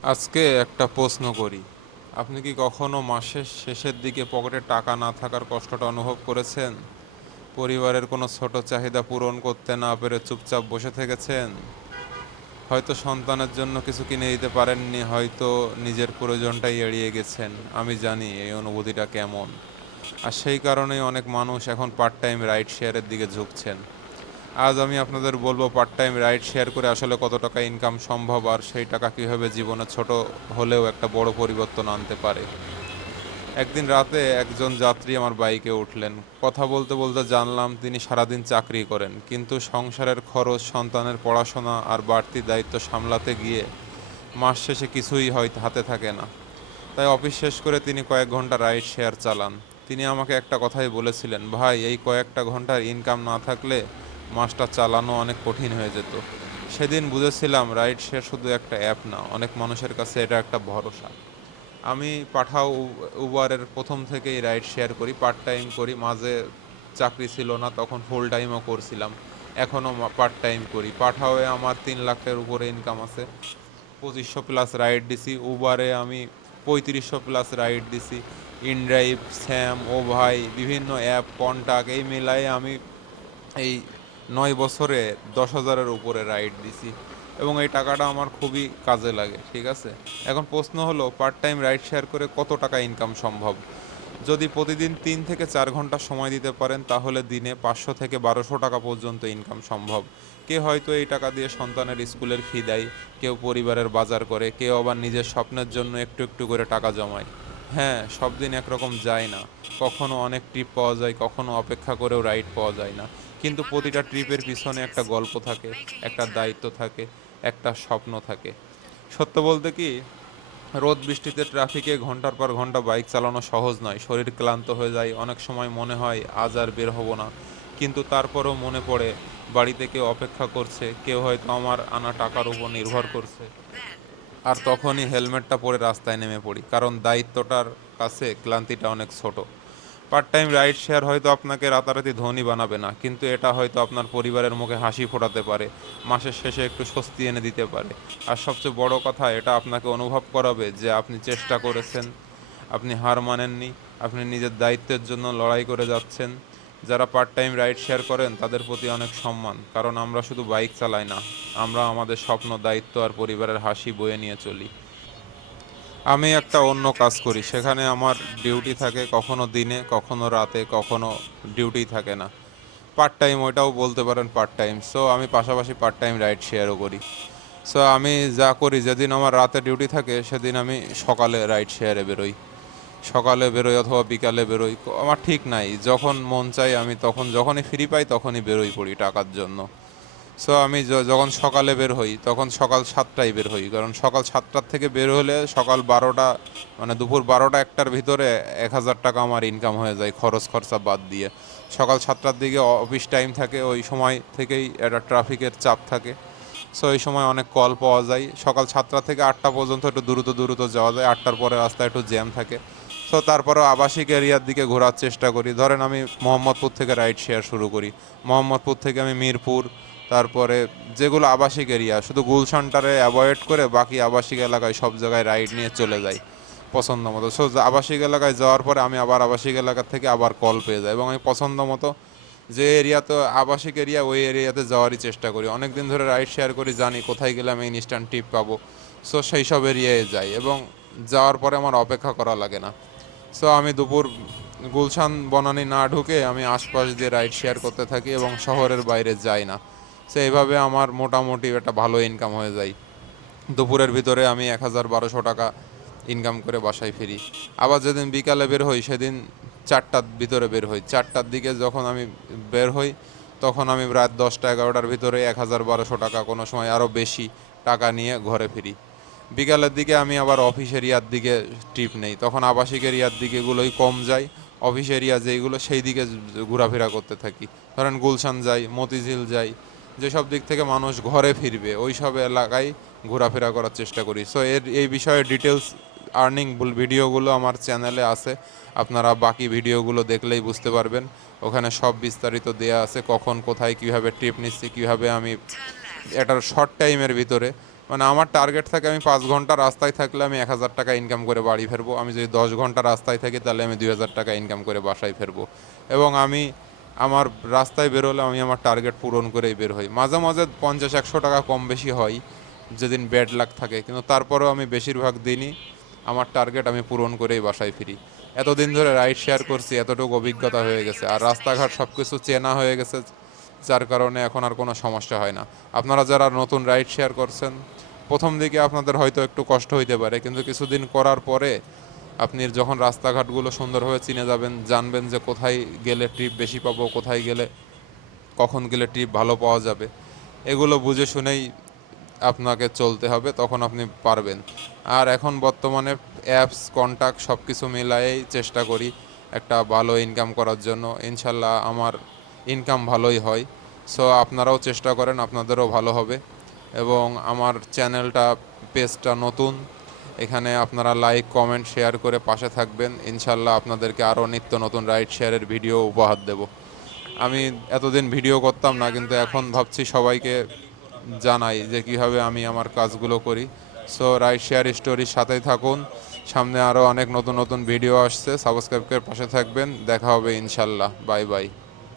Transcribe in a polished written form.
আজকে একটা প্রশ্ন করি। আপনি কি কখনো মাসের শেষের দিকে পকেটে টাকা না থাকার কষ্টটা অনুভব করেছেন? পরিবারের কোনো ছোট চাহিদা পূরণ করতে না পেরে চুপচাপ বসে থেকেছেন? হয়তো সন্তানের জন্য কিছু কিনে দিতে পারেননি, হয়তো নিজের প্রয়োজনটাই এড়িয়ে গেছেন। আমি জানি এই অনুভূতিটা কেমন। আর সেই কারণেই অনেক মানুষ এখন পার্ট টাইম রাইড শেয়ারের দিকে ঝুঁকছেন। আজ আমি আপনাদের বলবো পার্ট টাইম রাইড শেয়ার করে আসলে কত টাকা ইনকাম সম্ভব, আর সেই টাকা কীভাবে জীবনে ছোট হলেও একটা বড় পরিবর্তন আনতে পারে। একদিন রাতে একজন যাত্রী আমার বাইকে উঠলেন। কথা বলতে বলতে জানলাম তিনি সারাদিন চাকরি করেন, কিন্তু সংসারের খরচ, সন্তানের পড়াশোনা আর বাড়তি দায়িত্ব সামলাতে গিয়ে মাস শেষে কিছুই হয়তো হাতে থাকে না। তাই অফিস শেষ করে তিনি কয়েক ঘন্টা রাইড শেয়ার চালান। তিনি আমাকে একটা কথাই বলেছিলেন, ভাই, এই কয়েকটা ঘন্টার ইনকাম না থাকলে মাসটা চালানো অনেক কঠিন হয়ে যেত। সেদিন বুঝেছিলাম রাইড শেয়ার শুধু একটা অ্যাপ না, অনেক মানুষের কাছে এটা একটা ভরসা। আমি পাঠাও উবারের প্রথম থেকেই রাইড শেয়ার করি, পার্ট টাইম করি। মাঝে চাকরি ছিল না, তখন ফুল টাইমও করছিলাম। এখনও পার্ট টাইম করি। পাঠাওয়ে আমার 3 লাখের উপরে ইনকাম আছে। 2500 প্লাস রাইড দিছি। উবারে আমি 3500 প্লাস রাইড দিছি। ইনড্রাইভ, স্যাম, ও ভাই, বিভিন্ন অ্যাপ, কন্টাক্ট, এই মিলায়ে আমি এই 9 বছরে 10,000-এর উপরে রাইড দিছি, এবং এই টাকাটা আমার খুবই কাজে লাগে। ঠিক আছে, এখন প্রশ্ন হলো পার্ট টাইম রাইড শেয়ার করে কত টাকা ইনকাম সম্ভব। যদি প্রতিদিন 3 থেকে 4 ঘন্টা সময় দিতে পারেন, তাহলে দিনে 500 থেকে 1200 টাকা পর্যন্ত ইনকাম সম্ভব। কেউ হয়তো এই টাকা দিয়ে সন্তানের স্কুলের ফি দেয়, কেউ পরিবারের বাজার করে, কেউ আবার নিজের স্বপ্নের জন্য একটু একটু করে টাকা জমায়। হ্যাঁ, সব দিন একরকম যায় না। কখনো অনেক ট্রিপ পাওয়া যায়, কখনো অপেক্ষা করেও রাইড পাওয়া যায় না। কিন্তু প্রতিটা ট্রিপের পিছনে একটা গল্প থাকে, একটা দায়িত্ব থাকে, একটা স্বপ্ন থাকে। সত্য বলতে কি, রোদ বৃষ্টিতে ট্রাফিকে ঘন্টার পর ঘন্টা বাইক চালানো সহজ নয়। শরীর ক্লান্ত হয়ে যায়, অনেক সময় মনে হয় আজ আর বের হব না। কিন্তু তারপরেও মনে পড়ে বাড়িতে কেউ অপেক্ষা করছে, কেউ হয়তো আমার আনা টাকার উপর নির্ভর করছে। আর তখনই হেলমেটটা পরে রাস্তায় নেমে পড়ি, কারণ দায়িত্বটার কাছে ক্লান্তিটা অনেক ছোট। পার্ট টাইম রাইড শেয়ার হয়তো আপনাকে রাতারাতি ধনী বানাবে না, কিন্তু এটা হয়তো আপনার পরিবারের মুখে হাসি ফোটাতে পারে, মাসের শেষে একটু স্বস্তি এনে দিতে পারে। আর সবচেয়ে বড় কথা, এটা আপনাকে অনুভব করাবে যে আপনি চেষ্টা করেছেন, আপনি হার মানেননি, আপনি নিজের দায়িত্বের জন্য লড়াই করে যাচ্ছেন। যারা পার্ট টাইম রাইড শেয়ার করেন তাদের প্রতি অনেক সম্মান, কারণ আমরা শুধু বাইক চালাই না, আমরা আমাদের স্বপ্ন, দায়িত্ব আর পরিবারের হাসি বয়ে নিয়ে চলি। আমি একটা অন্য কাজ করি, সেখানে আমার ডিউটি থাকে, কখনো দিনে, কখনো রাতে, কখনো ডিউটি থাকে না। পার্ট টাইম, ওইটাও বলতে পারেন পার্ট টাইম। সো আমি পাশাপাশি পার্ট টাইম রাইড শেয়ারও করি। সো আমি যা করি, যেদিন আমার রাতে ডিউটি থাকে সেদিন আমি সকালে রাইড শেয়ারে বেরোই। সকালে বেরোই অথবা বিকালে বেরোই, আমার ঠিক নাই। যখন মন চাই আমি তখন, যখনই ফ্রি পাই তখনই বেরোই পড়ি টাকার জন্য। সো আমি যখন সকালে বের হই তখন সকাল 7টায় বের হই, কারণ সকাল 7টার থেকে বের হলে সকাল 12টা, মানে দুপুর 12টা 1টার ভিতরে 1,000 টাকা আমার ইনকাম হয়ে যায়, খরচ খরচা বাদ দিয়ে। সকাল 7টার দিকে অফিস টাইম থাকে, ওই সময় থেকেই একটা ট্রাফিকের চাপ থাকে। সো এই সময় অনেক কল পাওয়া যায়। সকাল 7টা থেকে 8টা পর্যন্ত একটু দ্রুত দ্রুত যাওয়া যায়, 8টার পরে রাস্তায় একটু জ্যাম থাকে। সো তারপরেও আবাসিক এরিয়ার দিকে ঘোরার চেষ্টা করি। ধরেন আমি মোহাম্মদপুর থেকে রাইড শেয়ার শুরু করি। মোহাম্মদপুর থেকে আমি মিরপুর, তারপরে যেগুলো আবাসিক এরিয়া, শুধু গুলশানটারে অ্যাভয়েড করে বাকি আবাসিক এলাকায় সব জায়গায় রাইড নিয়ে চলে যাই পছন্দ মতো। সো আবাসিক এলাকায় যাওয়ার পরে আমি আবার আবাসিক এলাকা থেকে আবার কল পেয়ে যাই, এবং আমি পছন্দ মতো যে এরিয়াতে আবাসিক এরিয়া, ওই এরিয়াতে যাওয়ারই চেষ্টা করি। অনেক দিন ধরে রাইড শেয়ার করি, জানি কোথায় গেলে আমি ইনস্ট্যান্ট টিপ পাবো। সো সেই সব এরিয়ায় যাই, এবং যাওয়ার পরে আমার অপেক্ষা করা লাগে না। সো আমি দুপুর গুলশান বনানী না ঢুকে আমি আশপাশ দিয়ে রাইড শেয়ার করতে থাকি, এবং শহরের বাইরে যাই না। সো এইভাবে আমার মোটামুটি একটা ভালো ইনকাম হয়ে যায়। দুপুরের ভিতরে আমি 1,000-1,200 টাকা ইনকাম করে বাসায় ফিরি। আবার যেদিন বিকালে বের হই সেদিন 4টার ভিতরে বের হই। 4টার দিকে যখন আমি বের হই তখন আমি রাত 10টা-11টার ভিতরে 1,000-1,200 টাকা, কোনো সময় আরও বেশি টাকা নিয়ে ঘরে ফিরি। বিকালের দিকে আমি আবার অফিস এরিয়ার দিকে ট্রিপ নেই, তখন আবাসিক এরিয়ার দিকেগুলোই কম যাই। অফিস এরিয়া যেইগুলো সেই দিকে ঘোরাফেরা করতে থাকি। ধরেন গুলশান যাই, মতিঝিল যাই, যেসব দিক থেকে মানুষ ঘরে ফিরবে ওই সব এলাকায় ঘোরাফেরা করার চেষ্টা করি। সো এই বিষয়ে ডিটেলস আর্নিং ভিডিওগুলো আমার চ্যানেলে আছে, আপনারা বাকি ভিডিওগুলো দেখলেই বুঝতে পারবেন। ওখানে সব বিস্তারিত দেয়া আছে, কখন কোথায় কীভাবে ট্রিপ নিচ্ছি, কীভাবে আমি একটা শর্ট টাইমের ভিতরে মানে আমার টার্গেট থাকে আমি 5 ঘন্টা রাস্তায় থাকলে আমি 1,000 টাকা ইনকাম করে বাড়ি ফিরবো, আমি যদি 10 ঘন্টা রাস্তায় থাকি তাহলে আমি 2,000 টাকা ইনকাম করে বাসায় ফিরবো। এবং আমি আমার রাস্তায় বেরোলে আমি আমার টার্গেট পূরণ করেই বের হই। মাঝে মাঝে 50-100 টাকা কম বেশি হয় যেদিন ব্যাড লাক থাকে, কিন্তু তারপরেও আমি বেশিরভাগ দিনই আমার টার্গেট আমি পূরণ করেই বাসায় ফিরি। এতদিন ধরে রাইড শেয়ার করছি, এতটুকু অভিজ্ঞতা হয়ে গেছে, আর রাস্তাঘাট সব কিছু চেনা হয়ে গেছে, যার কারণে এখন আর কোনো সমস্যা হয় না। আপনারা যারা নতুন রাইড শেয়ার করছেন, প্রথম দিকে আপনাদের হয়তো একটু কষ্ট হইতে পারে, কিন্তু কিছুদিন করার পরে আপনি যখন রাস্তাঘাটগুলো সুন্দরভাবে চিনে যাবেন, জানবেন যে কোথায় গেলে ট্রিপ বেশি পাবো, কোথায় গেলে কখন গেলে ট্রিপ ভালো পাওয়া যাবে, এগুলো বুঝে শুনেই আপনাকে চলতে হবে, তখন আপনি পারবেন। আর এখন বর্তমানে অ্যাপস কন্টাক্ট সব কিছু মিলায়েই চেষ্টা করি একটা ভালো ইনকাম করার জন্য। ইনশাল্লাহ আমার ইনকাম ভালোই হয়। সো আপনারাও চেষ্টা করেন, আপনাদেরও ভালো হবে। এবং আমার চ্যানেলটা, পেজটা নতুন, এখানে আপনারা লাইক কমেন্ট শেয়ার করে পাশে থাকবেন। ইনশাল্লাহ আপনাদেরকে আরও নিত্য নতুন রাইড শেয়ারের ভিডিও উপহার দেব। আমি এতদিন ভিডিও করতাম না, কিন্তু এখন ভাবছি সবাইকে জানাই যে কীভাবে আমি আমার কাজগুলো করি। সো রাইড শেয়ার স্টোরির সাথেই থাকুন, সামনে আরও অনেক নতুন নতুন ভিডিও আসছে, সাবস্ক্রাইব করে পাশে থাকবেন। দেখা হবে ইনশাল্লাহ। Bye bye.